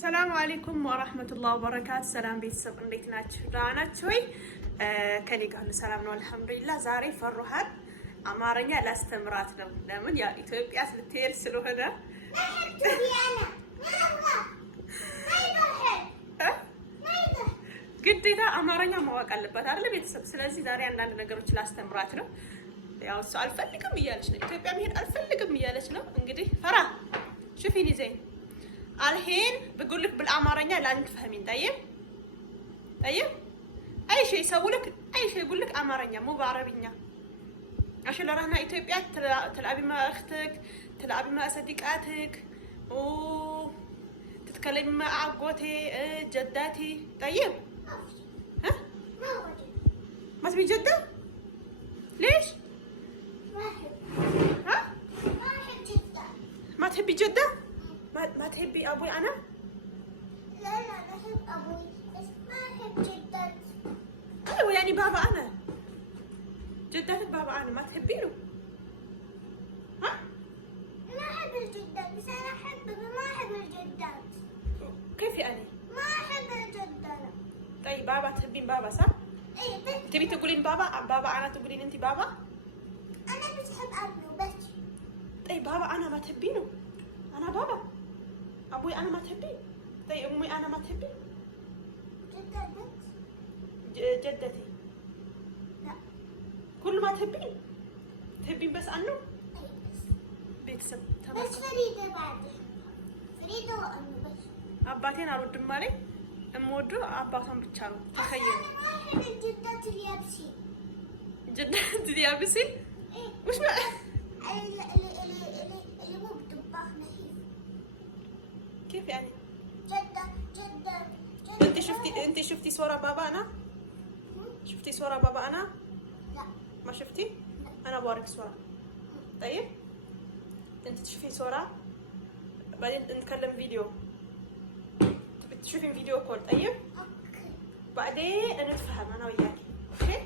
السلام عليكم ورحمة الله وبركاته. سلام بيتسب عندك ناتش رانا شوي كلي قالوا سلام والحمد لله. زاري فروحات أمارنيا لاستمرات لهم لمن يا إثيوبيا ستير سلو هذا قدينا أمارنيا ما وقال بتار اللي بيتسب سلازي زاري عندنا نقرأ لاستمرات له يا السؤال فلكم يالش إثيوبيا مين ألفلكم يالش له انقدي فرا شوفيني زين الحين بقول لك بالأمارنيا لازم تفهمين. طيب أي شيء يسوي لك أي شيء يقول لك أمارنيا مو بعربية عشان لو رحنا إثيوبيا تلعبي مع أختك تلعبي مع صديقاتك تتكلمي مع عقوتي جداتي. طيب ها ما تبي جدة ليش؟ ها ما تحبي جدة؟ ما تحبي أبوي أنا؟ لا بحب أبوي بس ما أحب جدتي. أيوة يعني بابا أنا جدتك بابا أنا ما تحبينه؟ ها؟ ما أحب الجدات بس أنا أحبه ما أحب الجدات. كيف يعني؟ ما أحب الجد أنا. طيب بابا تحبين بابا صح؟ إيه بس تبي تقولين بابا أنا تقولين أنت بابا؟ أنا بس أحب أبنه بس. طيب بابا أنا ما تحبينه؟ أنا بابا أبوي أنا ما تحبين؟ طيب أمي أنا ما تحبين؟ جدتي لا كل ما تحبين بس عنه؟ أي بس ቤተሰብ بس فريدة بعد فريدة وأمه بس. አባቴን አልወድም ማለት እምወደው አባቷን ብቻ ነው። ተኸየለ أنا ما أحب الجدات اليابسين. جدات اليابسين وش بقى؟ اللي مو بطباخ نحيف. كيف يعني؟ جدة انت شفتي صورة بابا انا؟ شفتي صورة بابا انا؟ لا ما شفتي؟ انا بوريك صورة. طيب انت تشوفي صورة بعدين نتكلم فيديو تشوفين فيديو كول. طيب أوكي بعدين نتفهم انا وياكي. اوكي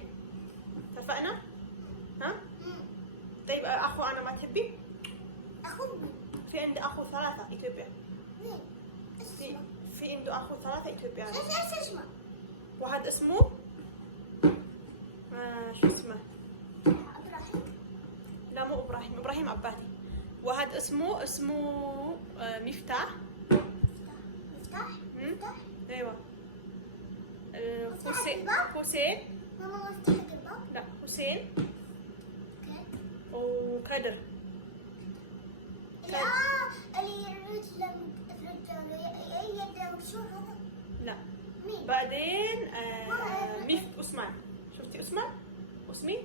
اتفقنا؟ ها؟ طيب اخو انا ما تحبي؟ أخوي في عندي اخو 3 اثيوبيا. مين؟ اسمه في عنده اخو 3 اثيوبيا. ايش اسمه؟ واحد اسمه شو اسمه؟ ابراهيم. لا مو ابراهيم اباتي. واحد اسمه مفتاح. مفتاح؟ ايوه مفتاح حسين ماما مفتاح الباب؟ لا حسين اوكي. وكدر. لا اللي الرجل مكسور هذا؟ لا مين؟ بعدين عثمان. شفتي عثمان؟ اسمي؟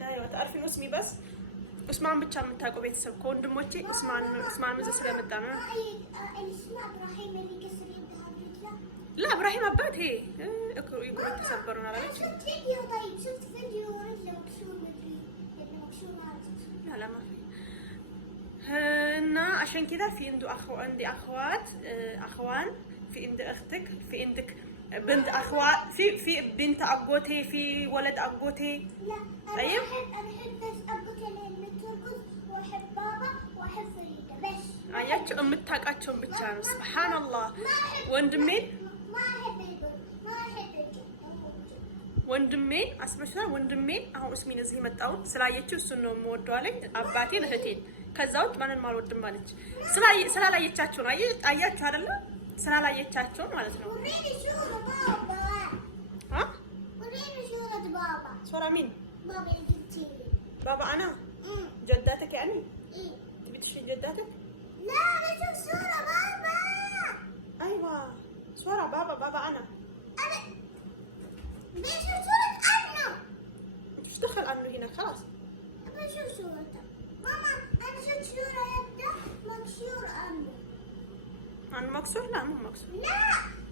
ايوه تعرفين اسمي بس عثمان ብቻ የምታውቀው ቤተሰብ ከወንድሞቼ عثمان مزه ስለመጣ ነው። اسمه ابراهيم اللي كسر يده هذا. لا ابراهيم اباتي يقول تسبرون على وجهي. شفت فيديو طيب شفت فيديو رجله مكسور مدري يده مكسور هذا. لا ما في هنا عشان كذا في عنده عندي اخوات اخوان في عند اختك في عندك بنت اخوات في بنت اقوتي في ولد اقوتي. لا طيب انا احب بس ابوك اللي ترقص واحب بابا واحب فريدة بس. አያችሁ የምታውቃቸውን ብቻ ነው። ሱብሃንአላህ ما احب ወንድሜን ما احب ما احب ወንድሜን አስበሽታል። ወንድሜን አሁን እስሚን እዚህ መጣው ስላየችው እሱን ነው የምወደው አለኝ። አባቴን እህቴን ከዛ ውጭ ማንንም አልወድም አለች። ስላላየቻቸው ነው። አያችሁ አይደለ? ስላላየቻቸው ማለት ነው። وريني صورة بابا. ها وريني صورة بابا. صورة مين؟ بابا اللي جبتي لي. بابا انا جداتك يعني؟ ايه. تبي تشتري جداتك؟ لا بشوف صورة بابا. ايوه صورة بابا انا. انا بشوف صورة عنه. ايش دخل عنه هنا خلاص؟ بشوف صورته. ماما انا شفت صورة يده مكسور عنه. عن مكسور؟ لا مو مكسور. لا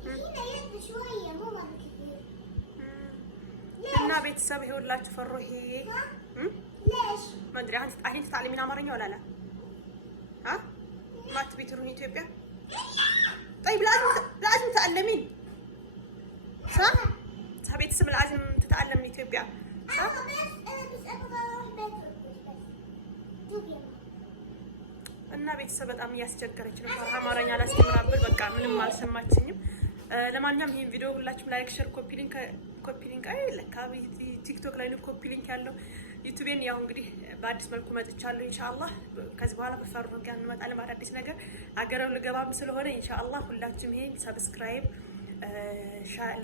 هنا يده شوية مو مرة كثير. እና ቤተሰብ ይኸውላችሁ ፈሩ ይሄ ها؟ ليش؟ ما ادري الحين تتعلمين امارينيا ولا لا؟ ها؟ ما تبي تروحين اثيوبيا؟ طيب لازم تتعلمين صح؟ صح ቤተሰብ لازم تتعلمين اثيوبيا صح؟ انا بس ابغى اروح بيت بس. እና ቤተሰብ በጣም እያስቸገረች ነው። አማርኛ አላስተምራብል በቃ ምንም አልሰማችኝም። ለማንኛውም ይሄን ቪዲዮ ሁላችሁም ላይክ፣ ሼር፣ ኮፒ ሊንክ አይ ለካ ቲክቶክ ላይ ነው ኮፒ ሊንክ ያለው። ዩቲዩብን ያው እንግዲህ በአዲስ መልኩ መጥቻለሁ ኢንሻአላህ። ከዚህ በኋላ በፈሩ ጋር እንመጣለን በአዲስ ነገር። አገረው ልገባም ስለሆነ ኢንሻአላህ ሁላችሁም ይሄን ሰብስክራይብ፣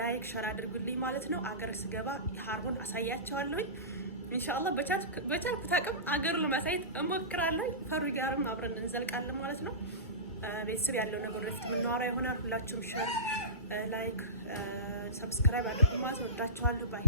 ላይክ፣ ሼር አድርጉልኝ ማለት ነው። አገር ስገባ ሀርቦን አሳያቸዋለሁኝ ኢንሻአላህ። በቻልኩት አቅም አገሩን ለማሳየት እሞክራለሁ። ፈሩ ጋርም አብረን እንዘልቃለን ማለት ነው። ቤተሰብ ያለው ነገር ወደፊት የምናወራ ይሆናል። ሁላችሁም ሼር፣ ላይክ፣ ሰብስክራይብ አድርጉ ማለት ነው። ወዳችኋለሁ ባይ